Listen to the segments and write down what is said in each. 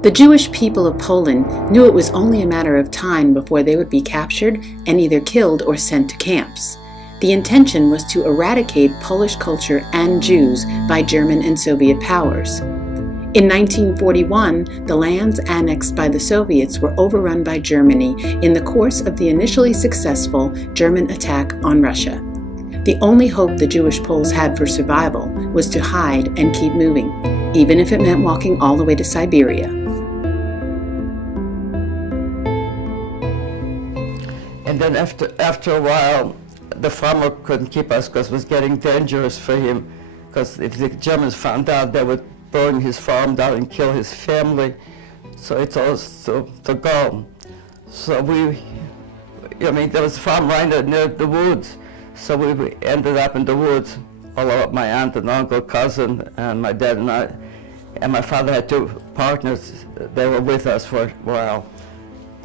The Jewish people of Poland knew it was only a matter of time before they would be captured and either killed or sent to camps. The intention was to eradicate Polish culture and Jews by German and Soviet powers. In 1941, the lands annexed by the Soviets were overrun by Germany in the course of the initially successful German attack on Russia. The only hope the Jewish Poles had for survival was to hide and keep moving, even if it meant walking all the way to Siberia. And then after a while, the farmer couldn't keep us because it was getting dangerous for him, because if the Germans found out, they would burn his farm down and kill his family. So he told us to go. So there was a farm right near the woods. So we ended up in the woods, all of my aunt and uncle, cousin, and my dad and I. And my father had two partners. They were with us for a while.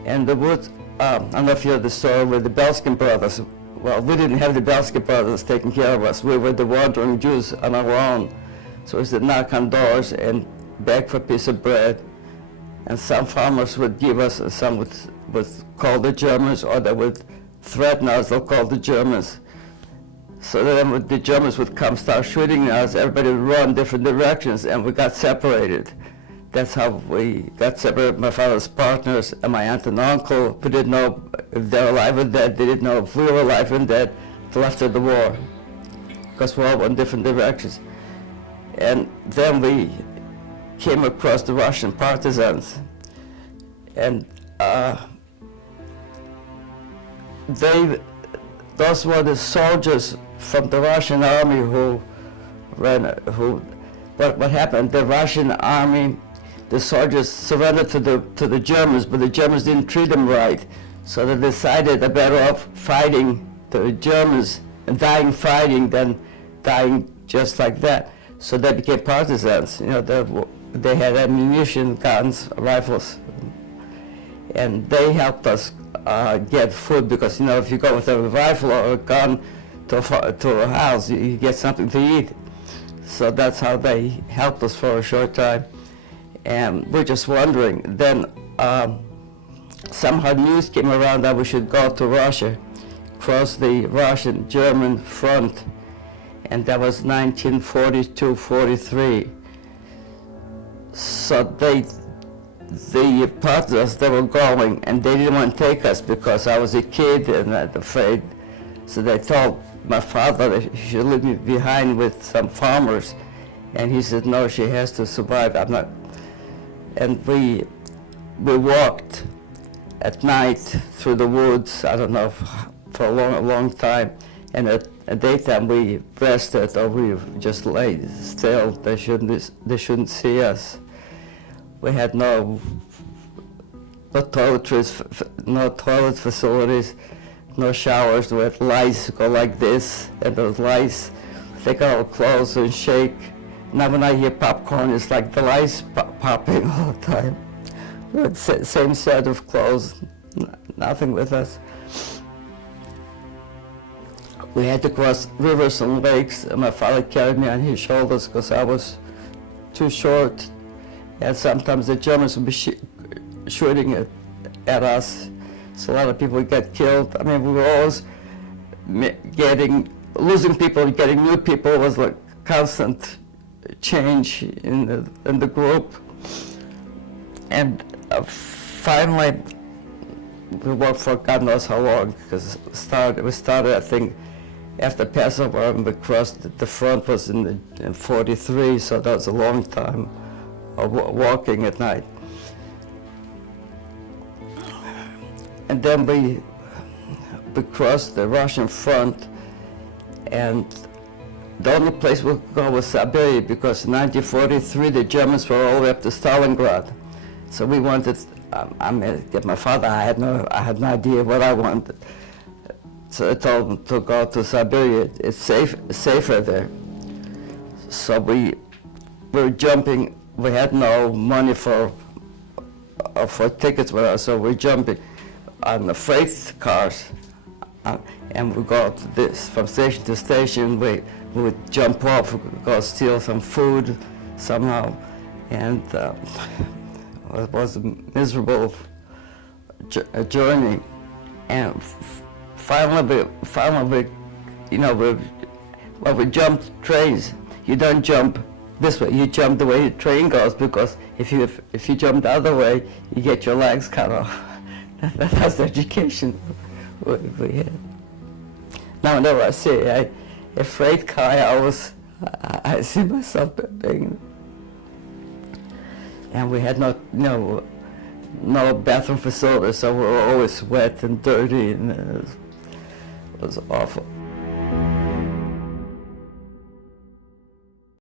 And the woods, I don't know if you heard the story with the Belskin brothers. Well, we didn't have the Belskin brothers taking care of us. We were the wandering Jews on our own. So we used to knock on doors and beg for a piece of bread. And some farmers would give us, and some would call the Germans, or they would threaten us, they'll call the Germans. So then when the Germans would come start shooting us, everybody would run different directions, and we got separated. That's how we got separated. My father's partners and my aunt and uncle, we didn't know if they were alive or dead. They didn't know if we were alive and dead till after the war, because we all went different directions. And then we came across the Russian partisans, and those were the soldiers from the Russian army what happened, the Russian army, the soldiers surrendered to the Germans, but the Germans didn't treat them right. So they decided they're better off fighting the Germans and dying fighting than dying just like that. So they became partisans. They had ammunition, guns, rifles, and they helped us get food, because if you go with a rifle or a gun to a house, you get something to eat. So that's how they helped us for a short time. And we're just wondering, then somehow news came around that we should go to Russia, cross the Russian-German front, and that was 1942-43. So the partisans, they were going, and they didn't want to take us because I was a kid and afraid. So they told my father that he should leave me behind with some farmers, and he said, no, she has to survive. I'm not. And we walked at night through the woods, I don't know, for a long time, and at daytime we rested, or we just lay still. They shouldn't see us. We had no toiletries, no toilet facilities, no showers. We had lice go like this, and those lice take our clothes and shake. Now when I hear popcorn, it's like the lice popping all the time. We had the same set of clothes, nothing with us. We had to cross rivers and lakes, and my father carried me on his shoulders because I was too short. And sometimes the Germans would be shooting at us, so a lot of people would get killed. I mean, we were always losing people, getting new people. It was like constant change in the group. And finally, we worked for God knows how long, because we started, I think, after Passover, and we crossed the front was in 43, so that was a long time of walking at night. And then we crossed the Russian front, and the only place we could go was Siberia, because in 1943 the Germans were all the way up to Stalingrad. So we wanted, get my father, I had no idea what I wanted. So I told him to go to Siberia, it's safer there. So we were jumping, we had no money for tickets with us, so we're jumping on the freight cars, and we go to this, from station to station. We would jump off, we could go steal some food somehow, and it was a miserable journey. And finally, we jumped trains. You don't jump this way, you jump the way the train goes, because if you jump the other way, you get your legs cut off. That's the education we had. Now, whenever I see a freight car, I see myself being. And we had no bathroom facilities, so we were always wet and dirty, and it was awful.